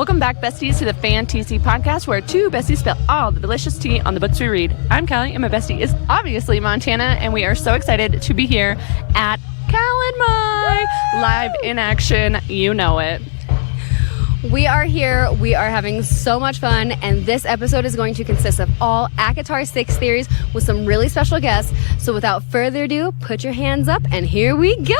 Welcome back, besties, to the FanTEAsy podcast, where two besties spill all the delicious tea on the books we read. I'm Callie, and my bestie is obviously Montana, and we are so excited to be here at Calan Mai, live in action. You know it. We are here, we are having so much fun, and this episode is going to consist of all ACOTAR 6 theories with some really special guests. So without further ado, put your hands up, and here we go!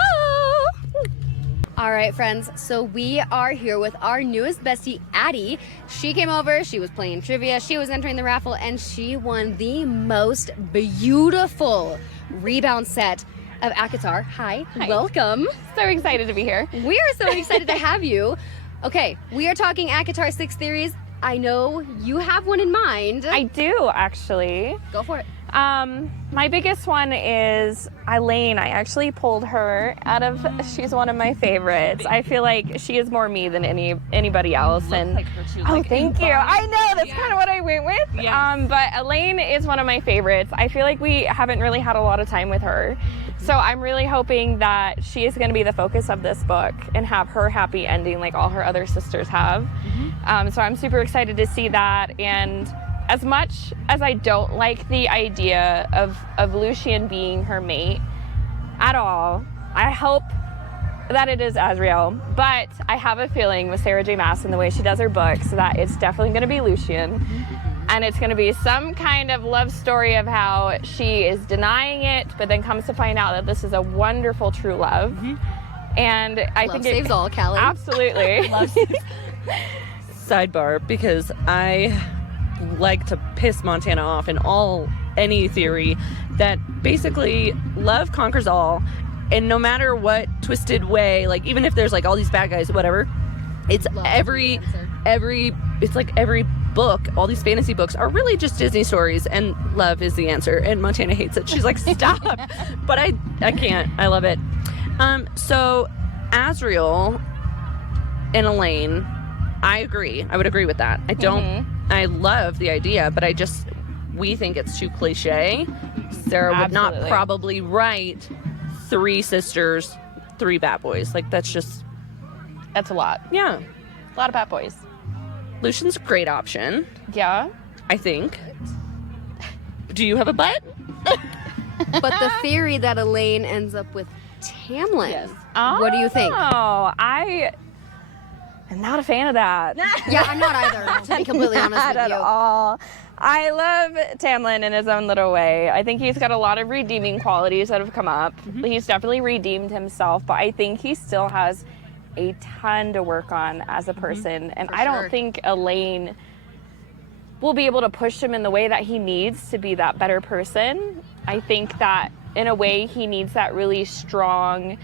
All right, friends, so we are here with our newest bestie, Addie. She came over, she was playing trivia, she was entering the raffle, and she won the most beautiful rebound set of ACOTAR. Hi, welcome. So excited to be here. We are so excited to have you. Okay, we are talking ACOTAR 6 theories. I know you have one in mind. I do, actually. Go for it. My biggest one is Elaine. I actually pulled her out of, she's one of my favorites. I feel like she is more me than anybody else. And like her too, oh, like, thank you. I know, that's Yeah. kind of what I went with. Yes. But Elaine is one of my favorites. I feel like we haven't really had a lot of time with her. So I'm really hoping that she is going to be the focus of this book and have her happy ending like all her other sisters have. So I'm super excited to see that. And as much as I don't like the idea of Lucien being her mate at all, I hope that it is Azriel. But I have a feeling with Sarah J. Maas and the way she does her books that it's definitely going to be Lucien. And it's going to be some kind of love story of how she is denying it, but then comes to find out that this is a wonderful true love. And I Love think saves all, Callie. Absolutely. Sidebar, because I like to piss Montana off in any theory that basically love conquers all, and no matter what twisted way, like even if there's like all these bad guys, whatever, it's Love every book, all these fantasy books are really just Disney stories, and love is the answer. And Montana hates it. She's like, stop. But I can't. I love it. So Azriel and Elaine, I agree. I would agree with that. I don't. I love the idea, but we think it's too cliche. Sarah would not Absolutely. probably write 3 sisters, 3 bad boys. Like that's That's a lot. yeah. A lot of bad boys. Lucian's a great option, Yeah. I think. Do you have a butt? But the theory that Elaine ends up with Tamlin. Yes. What do you think? Oh, I am not a fan of that. Yeah, I'm not either, to be completely honest Not with at you. all. I love Tamlin in his own little way. I think he's got a lot of redeeming qualities that have come up. He's definitely redeemed himself, but I think he still has a ton to work on as a person. And For I don't sure. think Elaine will be able to push him in the way that he needs to be that better person. I think that in a way he needs that really strong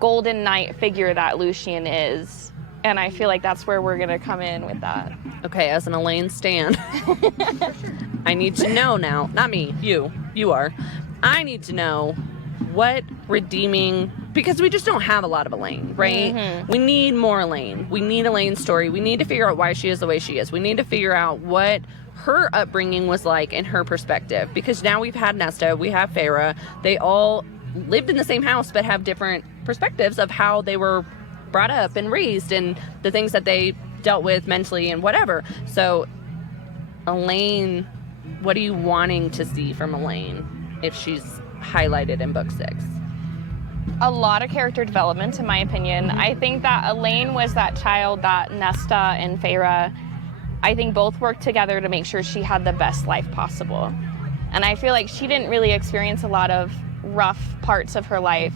golden knight figure that Lucien is. And I feel like that's where we're going to come in with that. Okay, as an Elaine stan, I need to know now. Not me, you are. I need to know what redeeming, because we just don't have a lot of Elaine, right? We need more Elaine. We need Elaine's story. We need to figure out why she is the way she is. We need to figure out what her upbringing was like in her perspective, because now we've had Nesta, we have Farah. They all lived in the same house but have different perspectives of how they were brought up and raised and the things that they dealt with mentally and whatever. So Elaine, what are you wanting to see from Elaine if she's highlighted in book 6? A lot of character development, in my opinion. I think that Elaine was that child that Nesta and Farah, I think both worked together to make sure she had the best life possible. And I feel like she didn't really experience a lot of rough parts of her life.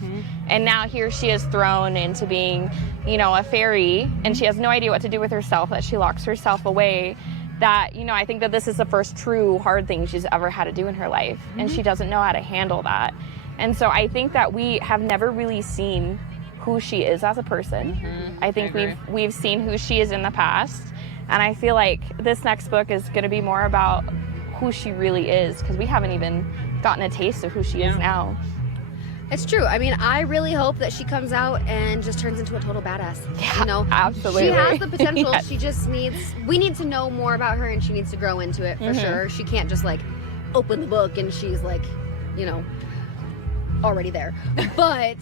And now here she is thrown into being, a fairy, and she has no idea what to do with herself, that she locks herself away. That, I think that this is the first true hard thing she's ever had to do in her life. And she doesn't know how to handle that. And so I think that we have never really seen who she is as a person. I think we've seen who she is in the past. And I feel like this next book is going to be more about who she really is, because we haven't even gotten a taste of who she is now. It's true. I mean, I really hope that she comes out and just turns into a total badass. Yeah, absolutely. She has the potential. Yes. She just we need to know more about her, and she needs to grow into it for sure. She can't just open the book and she's already there. But,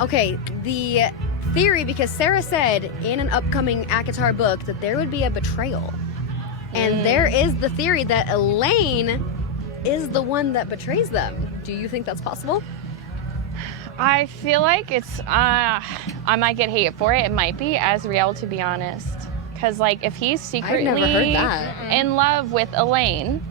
okay, the theory because Sarah said in an upcoming ACOTAR book that there would be a betrayal. And there is the theory that Elaine is the one that betrays them. Do you think that's possible? I feel like it's, I might get hate for it. It might be Azriel, to be honest. Because, like, if he's secretly I've never heard that. in love with Elaine,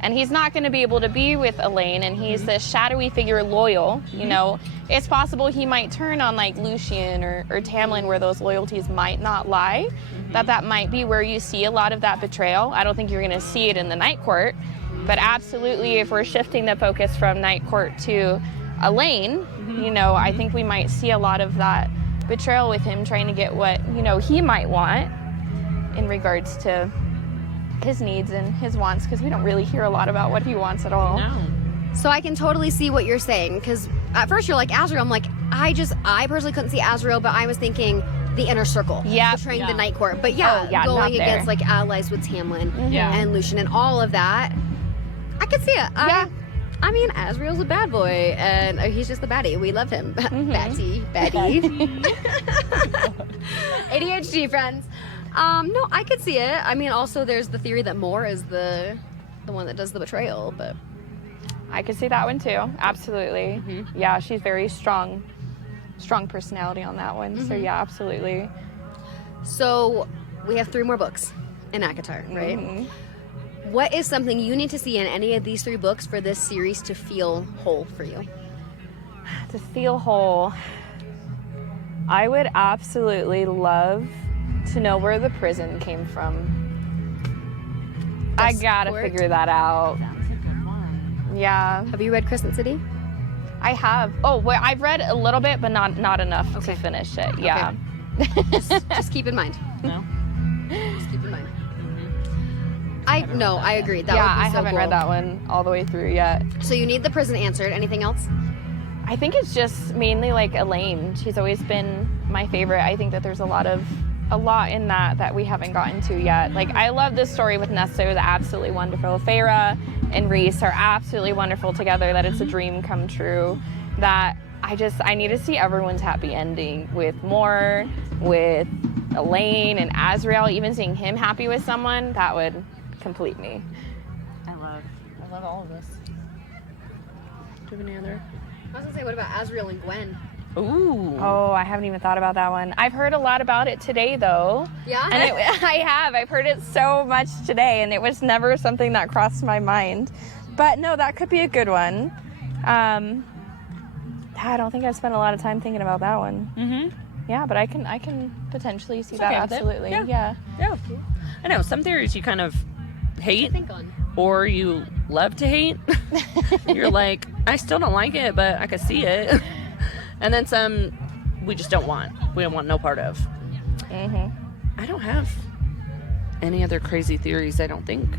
and he's not going to be able to be with Elaine, and he's this shadowy figure loyal, you know, it's possible he might turn on, like, Lucien or Tamlin, where those loyalties might not lie. That might be where you see a lot of that betrayal. I don't think you're going to see it in the Night Court. But absolutely, if we're shifting the focus from Night Court to Elaine, you know, I think we might see a lot of that betrayal with him trying to get what, you know, he might want in regards to his needs and his wants, because we don't really hear a lot about what he wants at all. No. So I can totally see what you're saying, because at first you're like Azriel. I'm like, I personally couldn't see Azriel, but I was thinking the inner circle, betraying the Night Court. But going against like allies with Tamlin and Lucien and all of that, I could see it. I mean, Azriel's a bad boy, and he's just the baddie. We love him. Baddie. ADHD, friends. No, I could see it. I mean, also there's the theory that Moore is the one that does the betrayal, but I could see that one too. Absolutely. Yeah, she's very strong personality on that one. So yeah, absolutely. So we have 3 more books in ACOTAR, right? What is something you need to see in any of these 3 books for this series to feel whole for you? To feel whole, I would absolutely love to know where the prison came from. I gotta figure that out. Yeah. Have you read Crescent City? I have. Oh, well, I've read a little bit, but not enough to finish it. Yeah. Okay. just keep in mind. No. Just keep in mind. I agree. That would be I so haven't cool. read that one all the way through yet. So you need the prison answered. Anything else? I think it's just mainly like Elaine. She's always been my favorite. I think that there's a lot in that we haven't gotten to yet. Like, I love this story with Nesta. It was absolutely wonderful. Feyre and Rhys are absolutely wonderful together. That it's a dream come true. That I need to see everyone's happy ending with Moore, with Elaine and Azriel. Even seeing him happy with someone, that would complete me. I love all of this. Do you have any other? I was gonna say, what about Azriel and Gwen? Ooh. Oh, I haven't even thought about that one. I've heard a lot about it today, though. Yeah? And I've heard it so much today, and it was never something that crossed my mind. But no, that could be a good one. I don't think I've spent a lot of time thinking about that one. Yeah, but I can potentially see that, absolutely. Yeah. I know, some theories you kind of hate Think on. or you love to hate. You're like, I still don't like it, but I can see it. And then some we just don't want. We don't want no part of. I don't have any other crazy theories, I don't think. Do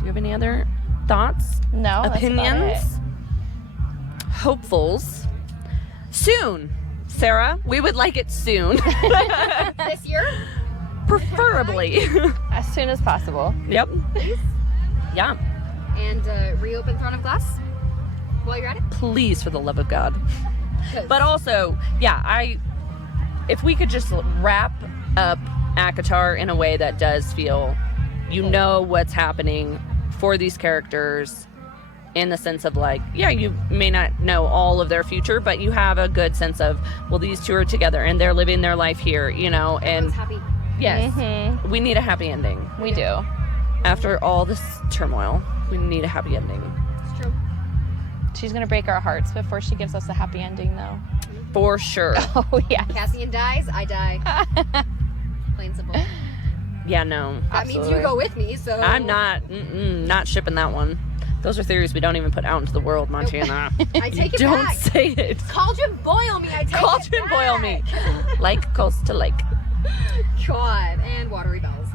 you have any other thoughts? No, opinions? that's about it. Hopefuls? Soon, Sarah. We would like it soon. This year? Preferably. As soon as possible. Yep. Yeah. And reopen Throne of Glass while you're at it? Please, for the love of God. But also, yeah, if we could just wrap up ACOTAR in a way that does feel, you know what's happening for these characters, in the sense of like, yeah, you may not know all of their future, but you have a good sense of, well, these 2 are together and they're living their life here, you know, and happy. yes, we need a happy ending. We do. After all this turmoil, we need a happy ending. It's true. She's gonna break our hearts before she gives us a happy ending, though. For sure. Oh yeah. Cassian dies, I die. Plain simple. Yeah, no. That means you go with me, so... I'm not shipping that one. Those are theories we don't even put out into the world, Montana. I take it Don't back. say it. Cauldron boil me, I take Cauldron it back. boil me. Like coast to lake. God, and watery bells.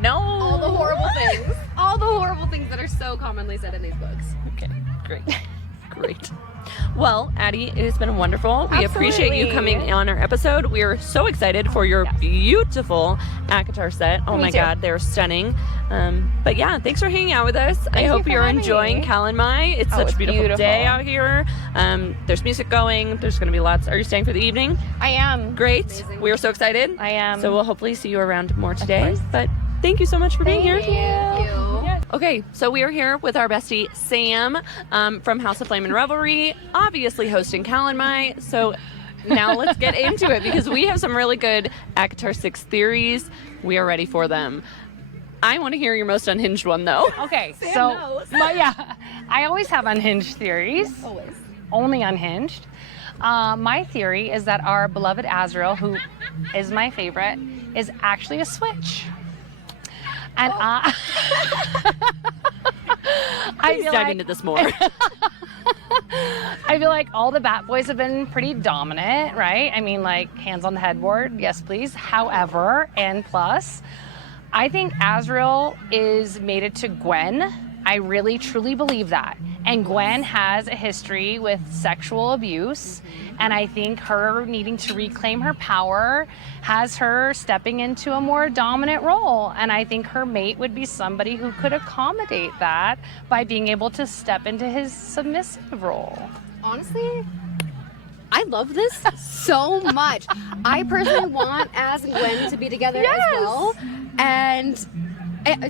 No. All the horrible things. All the horrible things that are so commonly said in these books. Okay, great. Great. Well, Addie, it has been wonderful. We appreciate you Absolutely. coming on our episode. We are so excited for your beautiful ACOTAR set. Oh Me my too. God, they're stunning. But yeah, thanks for hanging out with us. I you hope for you're having enjoying me. Calan Mai. It's such it's a beautiful beautiful. day out here. There's music going. There's going to be lots. Are you staying for the evening? I am. Great. Amazing. We are so excited. I am. So we'll hopefully see you around more today. course. But thank you so much for being here. Thank you. Okay, so we are here with our bestie Sam from House of Flame and Revelry, obviously hosting Calan Mai. So now let's get into it because we have some really good ACOTAR 6 theories. We are ready for them. I want to hear your most unhinged one though. Okay, knows. but yeah, I always have unhinged theories. Always. Only unhinged. My theory is that our beloved Azrael, who is my favorite, is actually a switch. And I Please feel dive like into this more. I feel like all the Bat Boys have been pretty dominant, right? I mean, like, hands on the headboard, yes, please. However, and plus, I think Azrael is mated to Gwen. I really, truly believe that. And Gwen has a history with sexual abuse. And I think her needing to reclaim her power has her stepping into a more dominant role. And I think her mate would be somebody who could accommodate that by being able to step into his submissive role. Honestly, I love this so much. I personally want Az and Gwen to be together as well. And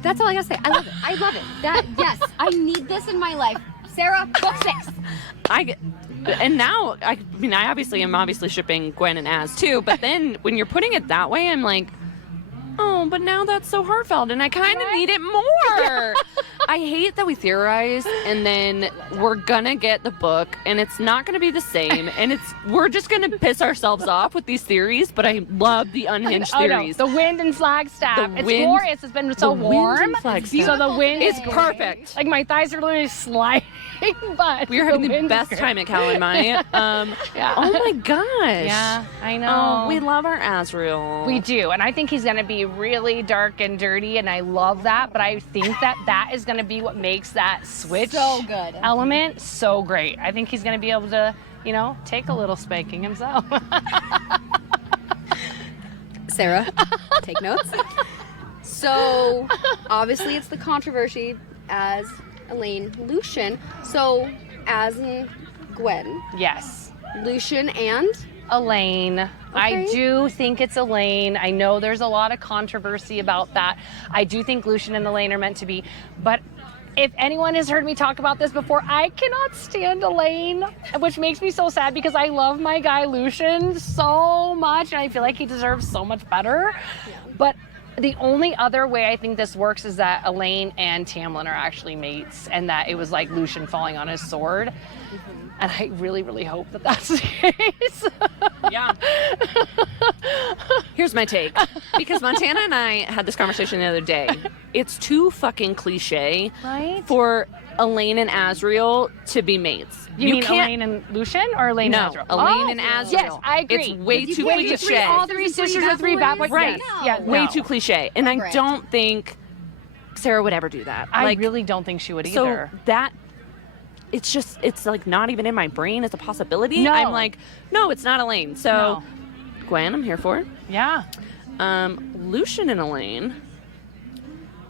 that's all I gotta say. I love it. I love it. Yes, I need this in my life. Sarah, book 6. And now, I mean, I obviously am shipping Gwen and Az too, but then when you're putting it that way, I'm like, oh, but now that's so heartfelt and I kind of need it more. I hate that we theorize and then we're gonna get the book and it's not gonna be the same and we're just gonna piss ourselves off with these theories, but I love the unhinged theories. The wind and Flagstaff. The It's wind- glorious. It's been so the wind warm. and Flagstaff. So the wind It's is perfect. Like my thighs are literally sliding, but We're having the wind is best great. time at Calan Mai. Yeah. Oh my gosh. Yeah, I know. Oh, we love our Azrael. We do, and I think he's going to be really dark and dirty, and I love that. But I think that is going to be what makes that switch So good. element so great. I think he's going to be able to, take a little spanking himself. Sarah, take notes. So, obviously, it's the controversy as Elaine, Lucien. So, Az and Gwen, Yes. Lucien and Elaine. I Okay. do think it's Elaine. I know there's a lot of controversy about that. I do think Lucien and Elaine are meant to be, but if anyone has heard me talk about this before, I cannot stand Elaine, which makes me so sad because I love my guy Lucien so much and I feel like he deserves so much better. But the only other way I think this works is that Elaine and Tamlin are actually mates and that it was like Lucien falling on his sword. And I really, really hope that that's the case. Yeah. Here's my take. Because Montana and I had this conversation the other day. It's too fucking cliche Right? for Elaine and Azrael to be mates. You mean Elaine and Lucien or Elaine No, and Azrael? Elaine Oh, and Azrael. Yes, I agree. It's way You too can't be cliche. all three sisters or three bad boys. Right. Yes. Yeah, Way no. too cliche. And I Correct. don't think Sarah would ever do that. I Like, really don't think she would so either. that it's like not even in my brain as a possibility. No. I'm like, no, it's not Elaine. So No. Gwen, I'm here for it. Yeah. Lucien and Elaine,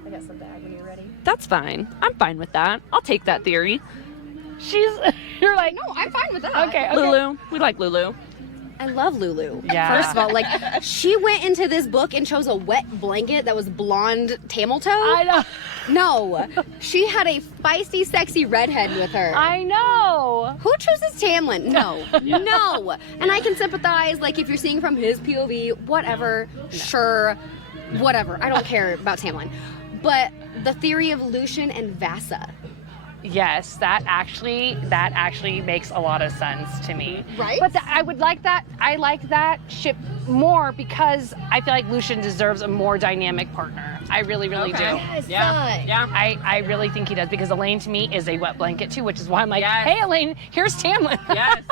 I got some bag when you're ready. that's fine. I'm fine with that. I'll take that theory. You're like, No, I'm fine with that. okay. Lulu, we like Lulu. I love Lulu. Yeah. First of all, like, she went into this book and chose a wet blanket that was blonde camel toe. I know. No, she had a feisty, sexy redhead with her. I know. Who chooses Tamlin? No, no. And I can sympathize, like, if you're seeing from his POV, whatever, sure, whatever. I don't care about Tamlin. But the theory of Lucien and Vasa. Yes, that actually makes a lot of sense to me. Right? But I would like that. I like that ship more because I feel like Lucien deserves a more dynamic partner. I really, really do. Yes, Yeah. I really think he does because Elaine to me is a wet blanket too, which is why I'm like, Yes. hey Elaine, here's Tamlin. Yes.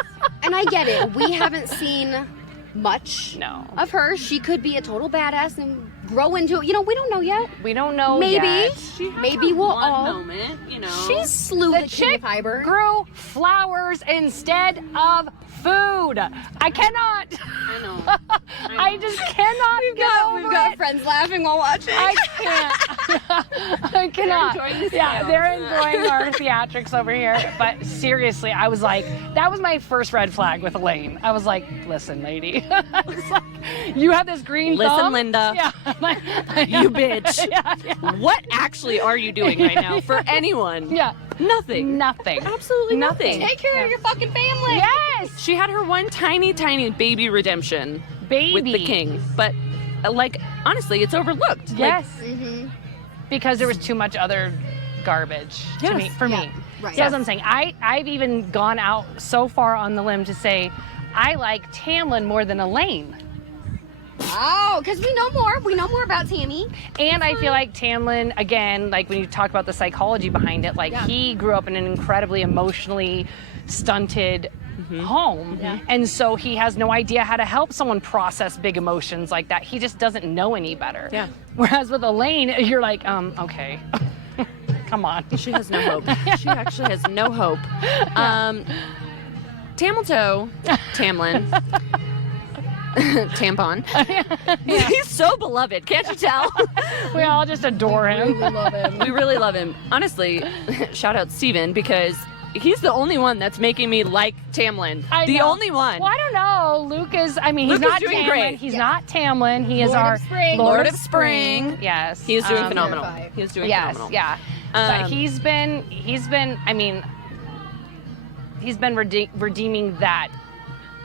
And I get it. We haven't seen much No. of her. She could be a total badass and grow into it. You know, we don't know yet. We don't know Maybe. yet. Maybe we'll One all. moment, you know. She slew the king chick of fiber. grew flowers instead of food. I cannot. I know. I just cannot get over We've got it. friends laughing while watching. I can't. I cannot. enjoying the Yeah, chaos. they're enjoying our theatrics over here. But seriously, I was like, that was my first red flag with Elaine. I was like, listen, lady. I was like, you have this green Listen, thumb. Linda. Yeah. You bitch. Yeah. What actually are you doing right now for anyone? Yeah. Nothing. Nothing. Absolutely nothing. Take care of your fucking family. Yes. She had her one tiny baby redemption Baby. with the king, but like honestly, it's overlooked. Yes. Mm-hmm. Because there was too much other garbage to Yes. me, for Yeah. me. Right. So that's what I'm saying. I've even gone out so far on the limb to say I like Tamlin more than Elaine. Oh, because we know more. We know more about Tammy. And I feel like Tamlin, again, like when you talk about the psychology behind it, like Yeah. he grew up in an incredibly emotionally stunted home. And so he has no idea how to help someone process big emotions like that. He just doesn't know any better. Yeah. Whereas with Elaine, you're like, okay, come on. She has no hope. She actually has no hope. Tamlin, tampon. He's so beloved. Can't you tell? We all just adore him. We really love him. Honestly, shout out Steven because he's the only one that's making me like Tamlin. I know. Only one. Well, I don't know. Luke is, I mean, Luke he's is not doing Tamlin. great. He's not Tamlin. He is Lord of our Spring. Lord of Spring. Yes. He is doing phenomenal. Terrified. He is doing Yes, phenomenal. yeah. But Um, he's been, I mean, he's been redeeming that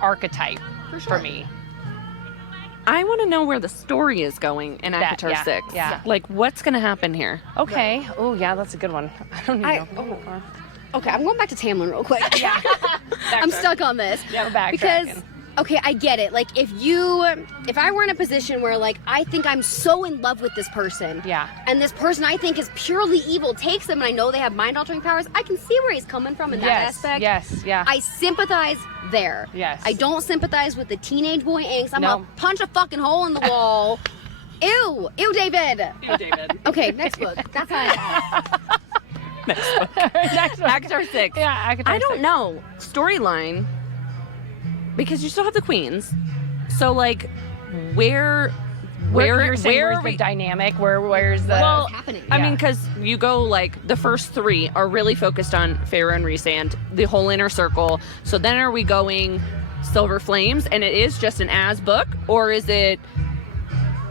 archetype for me. I want to know where the story is going in That- ACOTAR yeah, 6. yeah. Like, what's going to happen here? Okay. Oh, yeah, that's a good one. I don't even know. Okay, I'm going back to Tamlin real quick. Yeah. I'm stuck on this. Yeah, we're backtracking. Because, okay, I get it. Like, if I were in a position where, like, I think I'm so in love with this person. Yeah. And this person I think is purely evil takes them, and I know they have mind-altering powers, I can see where he's coming from in that Yes, aspect. yes, yeah. I sympathize there. Yes. I don't sympathize with the teenage boy angst. I'm No. gonna punch a fucking hole in the wall. Ew, David. Ew, David. Okay, next book. That's how Next one. ACOTAR 6. Yeah, ACOTAR I don't 6. know. Storyline. Because you still have the queens. So, like, where You're saying where where's are we? the dynamic? Where's the? Well, happening? I Yeah. mean, because you go like the first three are really focused on Feyre and Rhysand, the whole inner circle. So then are we going Silver Flames, and it is just an as book, or is it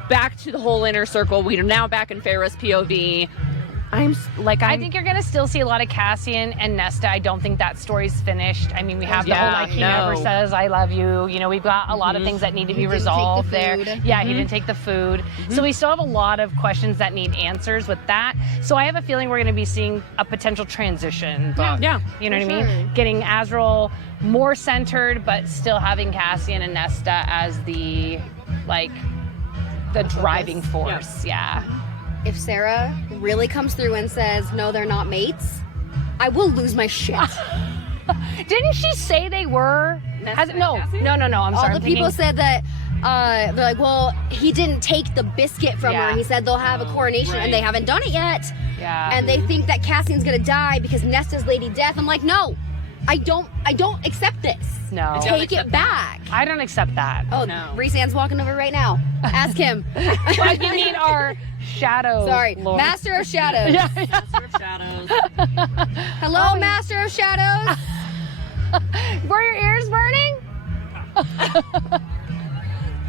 back to the whole inner circle? We are now back in Feyre's POV. I think you're gonna still see a lot of Cassian and Nesta. I don't think that story's finished. I mean, we have the whole like he never says I love you. You know, we've got a lot of things that need to be didn't take the resolved there. food. Yeah, he didn't take the food. So we still have a lot of questions that need answers with that. So I have a feeling we're gonna be seeing a potential transition book. Yeah. You know what I For mean? sure. Getting Azrael more centered, but still having Cassian and Nesta as the driving force. Yeah. If Sarah really comes through and says, no, they're not mates, I will lose my shit. Didn't she say they were? Nesta and No. Cassie? I'm All sorry. the I'm people thinking- said that, they're like, well, he didn't take the biscuit from Yeah. her. He said they'll have a coronation right. and they haven't done it yet. Yeah. And they think that Cassian's gonna die because Nesta's Lady Death. I'm like, no, I don't accept this. No. Take it back. I don't accept that. Oh, No. Rhysand's walking over right now. Ask him. But you mean our shadow Sorry, lord. Master of Shadows. Yeah. Shadows. Hello, Master of Shadows. Were your ears burning?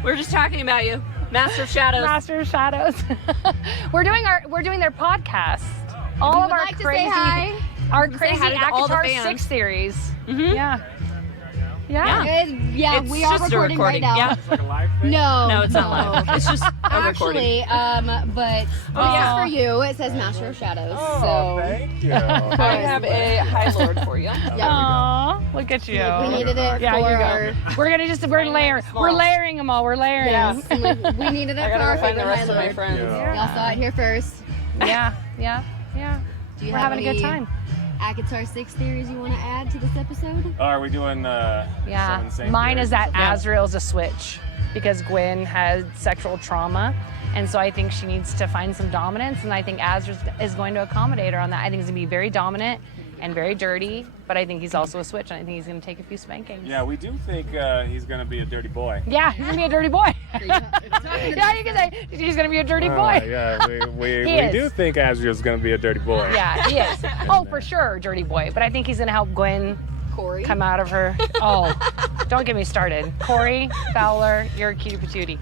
We're just talking about you, Master of Shadows. Master of Shadows. we're doing their podcast. All We of would our like to say crazy hi. our Say crazy hi to all the ACOTAR fans. 6 series. Mhm. Yeah. Yeah. Yeah, It's we are just a recording right recording. now. Yeah. It's like a live thing? No, It's not live. It's just a recording. Actually, but yeah. for you, it says Master of Shadows. Oh, so thank you. I have a High Lord for you. Aw, look at you. we needed it Yeah, for you our. go. We're layering them all. We're layering them. Yes, we needed it I for gotta our go find the favorite rest High of my Lord. friends. Yeah. Y'all saw it here first. Yeah. Do you We're have having a good any time. ACOTAR 6 theories you want to add to this episode? Oh, are we doing Yeah, some insane mine theories? is that Azriel's a switch because Gwen had sexual trauma, and so I think she needs to find some dominance, and I think Azriel is going to accommodate her on that. I think he's going to be very dominant and very dirty, but I think he's also a switch, and I think he's going to take a few spankings. Yeah, we do think he's going to be a dirty boy. Yeah, he's going to be a dirty boy. Yeah, you can say he's going to be a dirty boy. Yeah, we He do is. think Azriel's going to be a dirty boy. Yeah, he is. Oh, for sure, dirty boy. But I think he's going to help Gwen Corey? come out of her. Oh, don't get me started. Corey Fowler, you're a cutie patootie.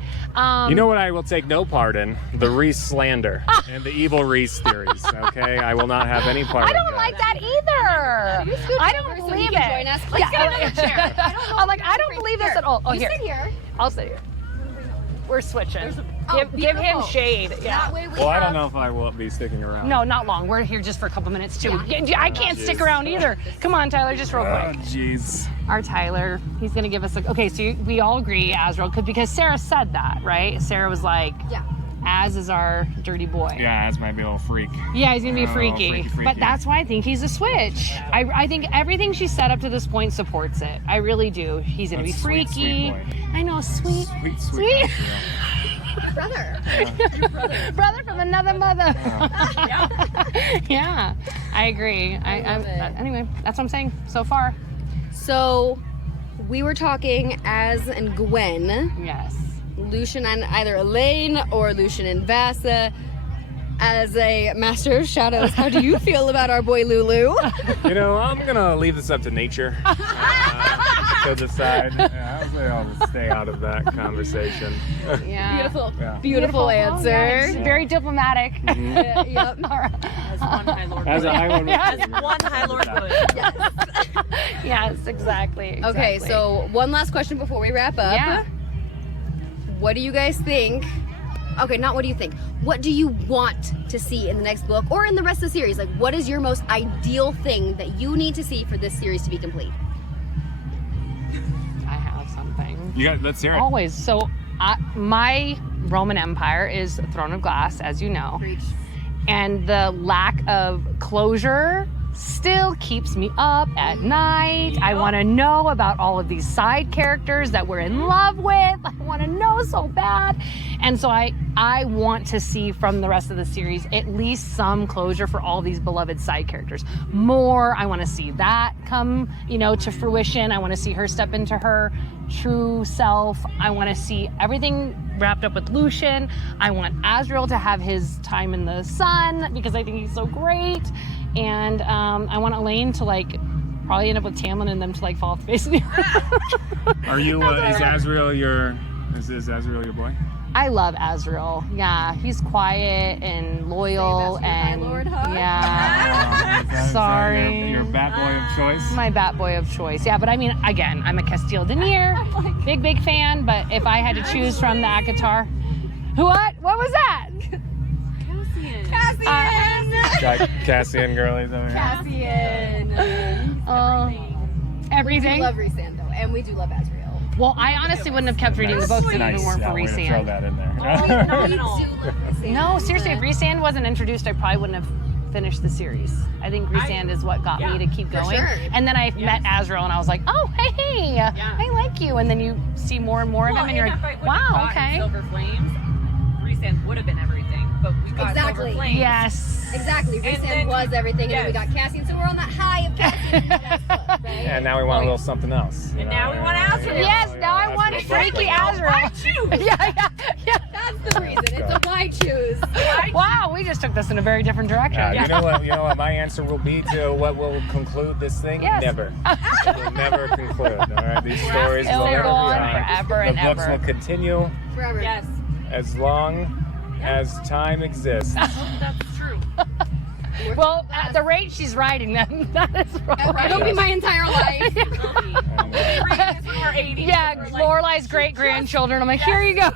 You know what I will take no part in? The Reese slander and the evil Reese theories, okay? I will not have any part I of don't that. like that either. I don't so believe he it. can join us. Let's get another chair. I don't know I'm like, if I you're don't believe this here. at all. Oh, You here. sit here. I'll sit here. We're switching. Oh, Give him beautiful. shade. Yeah. That way we Well, I have- don't know if I will be sticking around. No, not long. We're here just for a couple minutes too. Yeah. I can't stick around either. Come on, Tyler, just real Oh, quick. jeez. Our Tyler, he's gonna give us a. Okay, so we all agree, Azriel, because Sarah said that, right? Sarah was like, Yeah. Az is our dirty boy. Yeah, Az might be a little freak. Yeah, he's gonna be Oh, freaky. freaky. But that's why I think he's a switch. I think everything she said up to this point supports it. I really do. He's gonna That's be sweet, freaky. sweet boy. I know, sweet. Sweet. Brother. Brother from another mother. Yeah, I agree. Anyway, that's what I'm saying so far. So, we were talking Az and Gwen, Yes. Lucien and either Elaine or Lucien and Vasa. As a master of shadows, how do you feel about our boy Lulu? You know, I'm going to leave this up to nature to decide. Yeah, I'll say I'll just stay out of that conversation. Yeah. Beautiful. Yeah. Beautiful answer. Yeah, it's very diplomatic. Yep. As one High Lord As a would. High Lord As one High Lord would. Yes, exactly. Okay, so one last question before we wrap up. Yeah. What do you guys think? Okay, not what do you think. What do you want to see in the next book or in the rest of the series? Like, what is your most ideal thing that you need to see for this series to be complete? I have something. Let's hear it. Always. So, my Roman Empire is Throne of Glass, as you know. Preach. And the lack of closure still keeps me up at night. I want to know about all of these side characters that we're in love with. I want to know so bad. And so I want to see from the rest of the series at least some closure for all these beloved side characters. More, I want to see that come, to fruition. I want to see her step into her true self. I want to see everything wrapped up with Lucien. I want Azriel to have his time in the sun because I think he's so great. And I want Elaine to probably end up with Tamlin and them to fall off the face of the earth. Are you, is Azriel your boy? I love Azriel. Yeah, he's quiet and loyal and High Lord, huh? yeah. Sorry. Your bat boy of choice? My bat boy of choice. Yeah, but I mean, again, I'm a Castile Denier, big fan. But if I had to choose from the ACOTAR, what was that? Cassian girlies over here. Cassian. Everything. We love Rhysand though, and we do love Azriel. Well, I honestly wouldn't have kept reading the books if it weren't for way to throw Rhysand. that in there. We do love Rhysand. No, seriously, if Rhysand wasn't introduced, I probably wouldn't have finished the series. I think Rhysand is what got me to keep going. sure. And then I met Azriel and I was like, oh, hey, I like you. And then you see more and more of him and you're like, wow, okay. Silver Flames, Rhysand would have been everything, but we got Exactly. Silver Flames. Yes. Exactly. Rhysand then- was everything, and then we got Cassian, so we're on that high of Cassian. Right? And now we want a little something else. And now we want Azriel. Yes, now I want freaky Azriel. Yeah. That's the reason. It's a why choose. Wow, we just took this in a very different direction. You know what my answer will be to what will conclude this thing? Yes. Never. It will never conclude. All right, these stories It'll will go never on be on. forever and The books ever. will continue Forever. Yes. as long as time exists. That's true. Well, at the rate she's riding them, that is right. It'll be my entire life. Yeah, Lorelai's great-grandchildren. I'm like, here you go.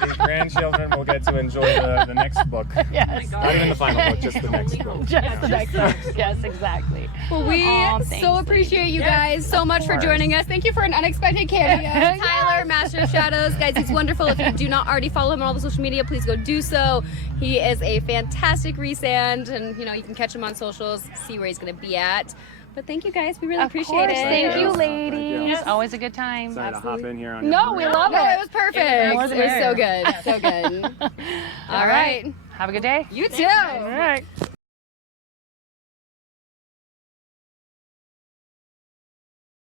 The grandchildren will get to enjoy the next book. Yes. Not even the final book, just the next book. Just the next one. Yes, exactly. Well, we Thanks, so appreciate you guys so much for joining us. Thank you for an unexpected cameo. Tyler, Master of Shadows. Guys, he's wonderful. If you do not already follow him on all the social media, please go do so. He is a fantastic Rhysand. and you can catch him on socials, see where he's gonna be at. But thank you guys, we really Of appreciate course. it. Thank you, Thank you. ladies. Always a good time. Sorry to hop in here on your No, we love No, it. it was perfect. It was It was so good, so good. All right. Have a good day. You too. All right.